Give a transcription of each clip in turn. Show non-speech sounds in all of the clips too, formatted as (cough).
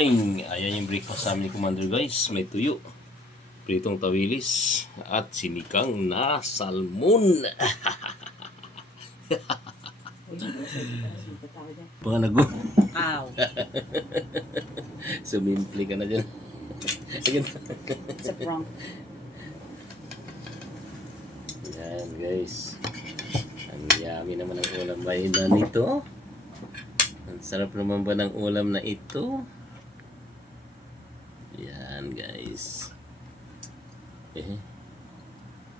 Ayan ayan yung breakfast namin ni Commander guys. May tuyo, pritong tawilis, at sinikang na salmon. (laughs) Mga nago. Ow. (laughs) Sumimple ka na dyan. (laughs) Ayan. It's a prank. Yan guys. Ang yummy naman ang ulam ba na nito? Ang sarap naman ba ng ulam na ito? Yan guys. Eh,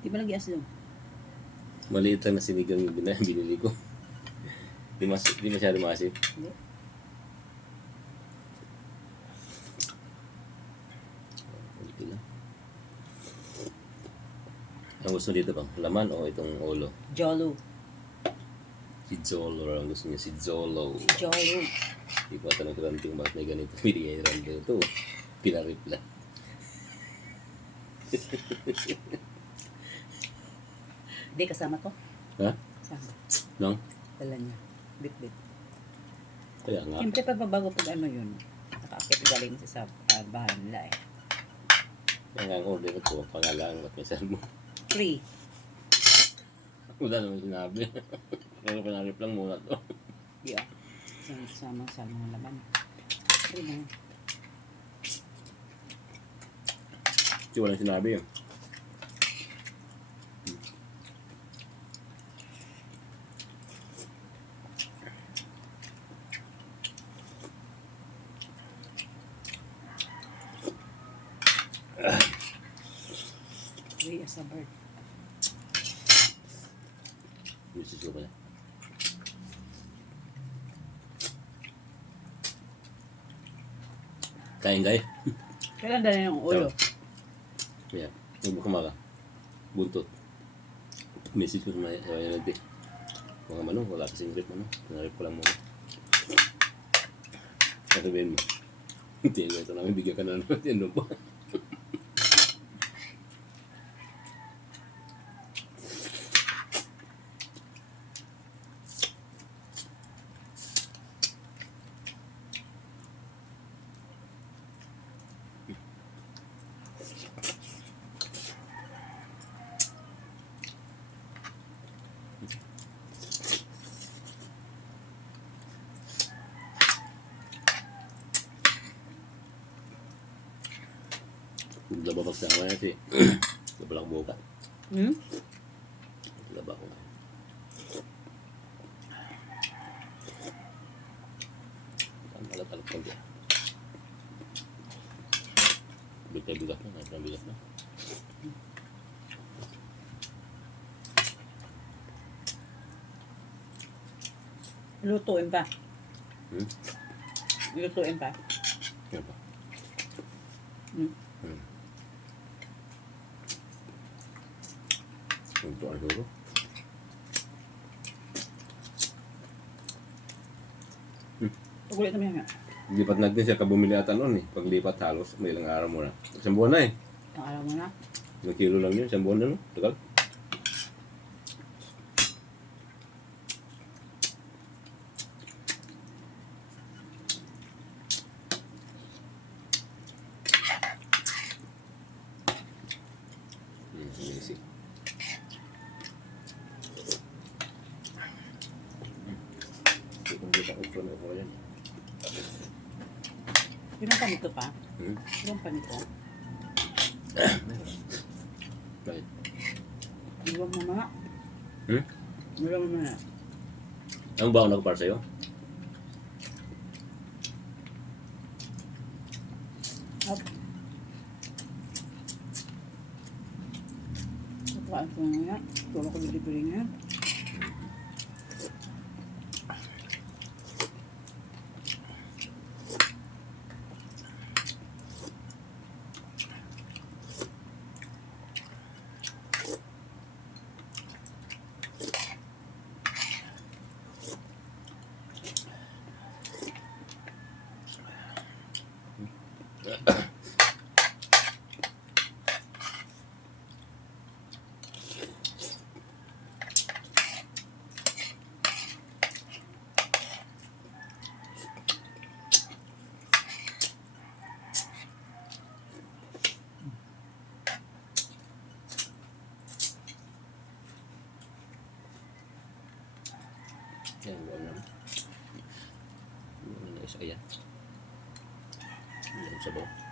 Di ba nag-ias doon? maliit lang na sinigang yung bin- (laughs) binili ko. Di, mas, di masyado maasim. Hindi. Kunti lang. Ang gusto dito bang? Laman o itong ulo? Jolo. Si Zolo ang gusto niya. Si Zolo. Jolo. Di ko tanong kay Ranting bakit may ganito. (laughs) Binigay ni Ranting ito. Pinarip lang. Hindi, kasama to. Ha? Kasama. Nang? Dala niya. Bit-bit. Kaya nga. Siyempre pa bago pag ano yun. Nakakit galing sa uh, bahay nila eh. Kaya nga ang order ko. Pangalan at may salmo. Free. Wala naman sinabi. Pero pinarip lang muna to. Yeah. Isang sama sa mga laman. Free na Kasi walang sinabi yun. Free as a bird. Ko pala. Kain kayo. Kailan dala yung ulo? Yeah. Huwag mo kamaka. Buntot. Message ko sa mga mga nagdi. Mga manong, wala kasing rip ano. Pinarip ko lang muna. Sasabihin mo. Hindi, ito namin bigyan ka na naman. Yan po. Laba pa sa mga natin. Laba lang buka. Hmm? Laba ko nga. Ang malat-alat ko dyan. Bigat-bigat na. Kahit ang bigat na. Lutuin pa. Hmm? Lutuin pa. Yan pa. Hmm. Hmm. Ito ang duro. Pagulit naman yan. Lipat natin siya kabumili ata noon eh. Paglipat halos, may ilang araw muna. Isang buwan na eh. Ang alam mo na. Ilang kilo lang yun, isang buwan na no? Tagal. Hmm, amazing. Hindi kong kita ko ito na ako yan. Yun ang panito pa. Hmm? Yun ang panito. Bakit? Iwan mo mga. Hmm? Iwan mo mga. Ang baon ako para sa'yo? Up. Kapaan ko na nga. Tuwa ko nga. guys. Ayan. Ayan sa buhok.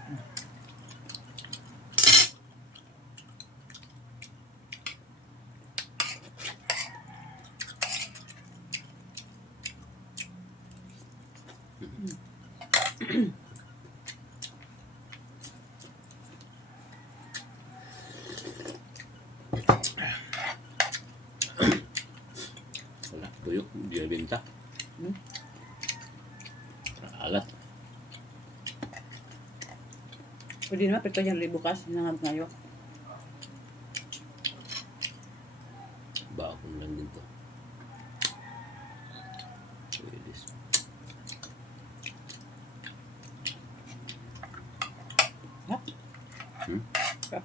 Pwede naman, pito yan rin bukas. Nangag ngayo. Bakon lang din to. Pwedis. Ha? Hmm? Ha?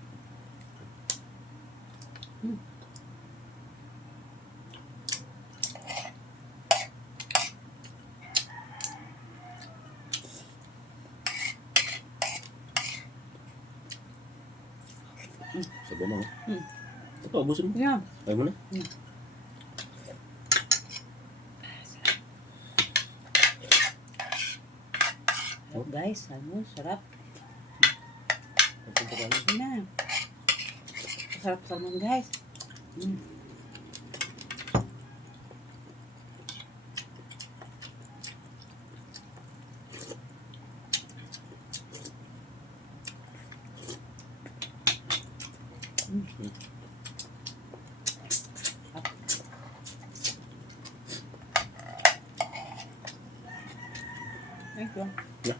Hmm. Sabaw mo. Hmm. Ito, abusin mo. Yeah. Ayaw mo na. Hmm. Oh, guys, ano, sarap. Yun na. Sarap salmon, guys. Mm. Thank you. Yeah.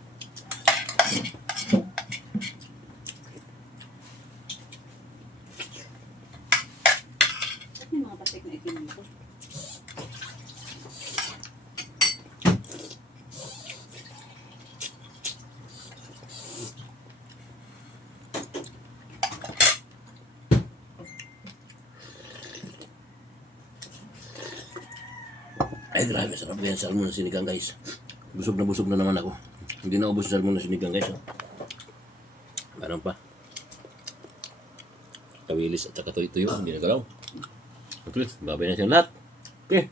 Ay, grabe. Sarap yan. Salmon na sinigang, guys. Busog na busog na naman ako. Hindi na ubos salmon na sinigang, guys. Oh. Meron pa. Kawilis at saka tuyo-tuyo. Hindi na galaw. Okay, babay na siyang lahat. Okay.